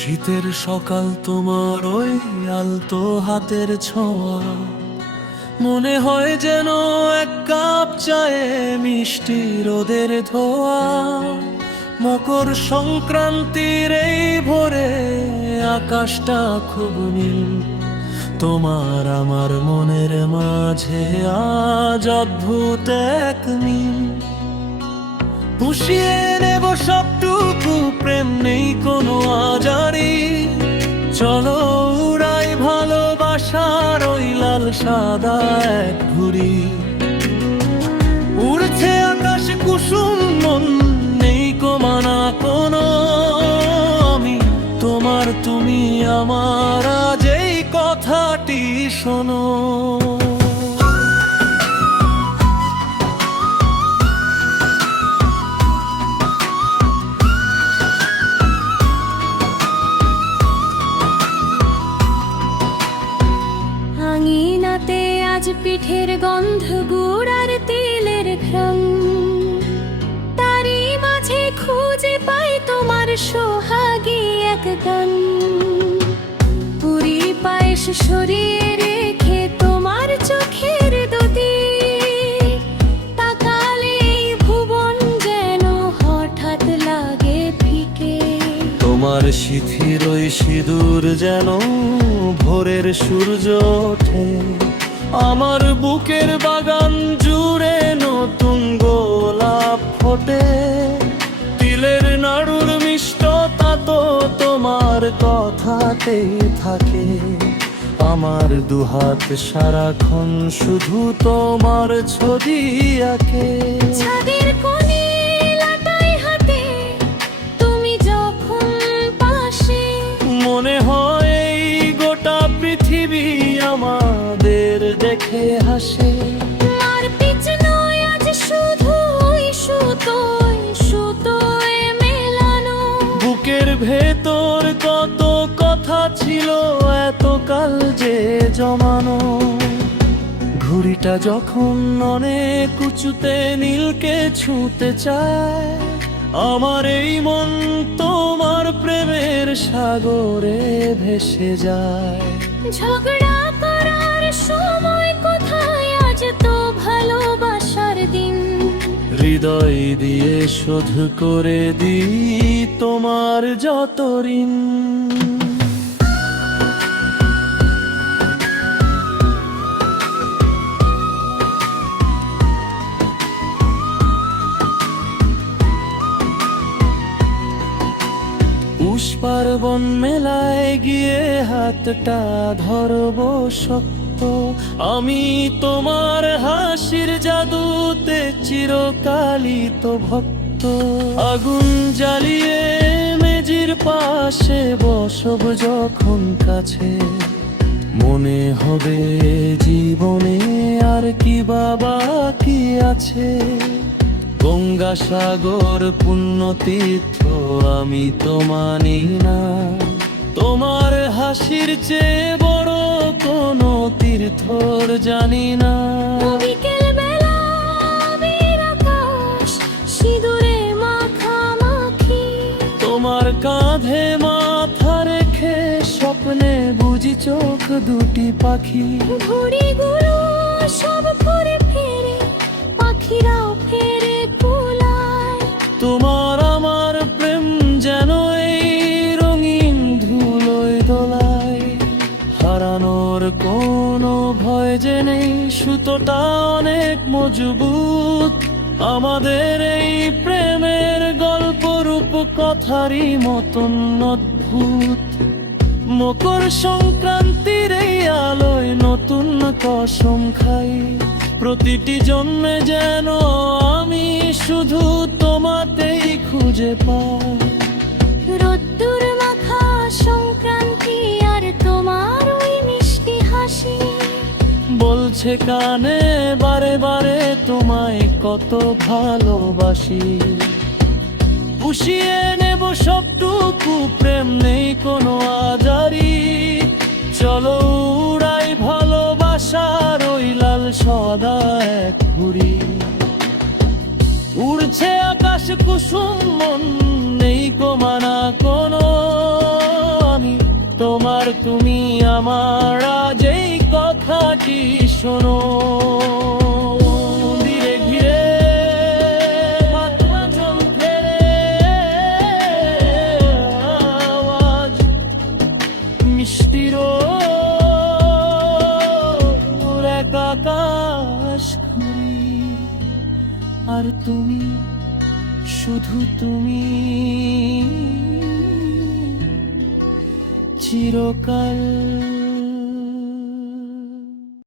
শীতের সকাল তোমার ওই আলতো হাতের ছোঁয়া, মনে হয় যেন এক কাপ চায়ে মিষ্টি রোদের ধোয়া। মকর সংক্রান্তির এই ভোরে আকাশটা খুব নীল, তোমার আমার মনের মাঝে আজ অদ্ভুত এক মিল। পুষিয়ে নেব সবটুকু প্রেম, নেই কোনো আজারি। চলো উড়াই ভালোবাসার ওই লাল সাদা এক ঘুড়ি। উড়ছে আকাশ কুসুম, মন নেই কমানা কোনো। আমি তোমার, তুমি আমার, আজ এই কথাটি শোনো। আঙিনাতে আজ পিঠের গন্ধ, গুড় আর তিলের ঘ্রাণ, তারই মাঝে খুঁজে পাই তোমার সোহাগী এক গান। পুরি পায়েস সরিয়ে রেখে তোমার চোখের দুটি তাকালে এই ভুবন যেন হঠাৎ লাগে ফিকে। তোমার শিথির ওই সিঁদুর যেন ভোরের সূর্য ওঠে। আমার বুকের বাগান জুড়ে নতুন গোলাপ ফোটে। তিলের নাড়ুর মিষ্টতা তো তোমার কথাতেই থাকে। আমার দুহাত সারাক্ষণ শুধু তোমার ছবি আঁকে। ছাদের কোণে লাটাই হাতে তুমি যখন পাশে, মনে হয় এই গোটা পৃথিবী আমাদের দেখে হাসে। আর পিছ নয় আজ শুধুই সুতোয় সুতোয় মেলানো। বুকের ভেতর কত কথা ছিল এতকাল যে জমানো। ঘুড়িটা যখন অনেক উঁচুতে নীলকে ছুঁতে চায়, আমার এই মন তোমার প্রেমের সাগরে ভেসে যায়। ঝগড়া করার সময় কোথায়, আজ তো ভালোবাসার দিন। হৃদয় দিয়ে শোধ করে দিই তোমার যত ঋণ। উষ পার্বণ মেলায় গিয়ে হাতটা ধরবো শক্ত। আমি তোমার হাসির জাদুতে চিরকালই তো ভক্ত। আগুন জ্বালিয়ে মেজির পাশে বসব যখন কাছে, মনে হবে জীবনে আর কি বাবা কি আছে। গঙ্গা সাগর পুণ্য তীর্থ আমি তো মানি না। তোমার হাসির চেয়ে বড় কোনো তীর্থর জানি না। বিকেল বেলা আবির আকাশ সিঁদুরে মাখামাখি, তোমার কাঁধে মাথা রেখে স্বপ্নে বুঝি চোখ দুটি পাখি। ঘুড়িগুলো সব ঘুরে ফিরে, পাখিরাও ফেরে কুলায়। তোমার আমার প্রেম যেন এই রঙিন ধুলোয় দোলায়। হারানোর কোনো ভয় যে নেই, সুতোটা অনেক মজবুত। আমাদের এই প্রেমের গল্প রূপ কথারই মতন অদ্ভুত। মকর সংক্রান্তির এই আলোয় নতুন কসম খাই, প্রতিটি জন্মে যেন আমি শুধু তোমাতেই খুঁজে পাই। রোদ্দুর মাখা সংক্রান্তি আর তোমার ওই মিষ্টি হাসি, বলছে কানে বারে বারে তোমায় কত ভালোবাসি। পুষিয়ে নেব সবটুকু প্রেম, নেই কোনো আজারি। চলো উড়াই ভালোবাসার ওই লাল সাদা এক ঘুড়ি। উড়ছে আকাশ কুসুম, মন নেই কমানা কোনো। আমার আজ এই কথাটি শোনো, ধীরে ধীরে মাঝন ফেরে আওয়াজ মিষ্টির এক আকাশ ঘুরি, আর তুমি, শুধু তুমি চিরকাল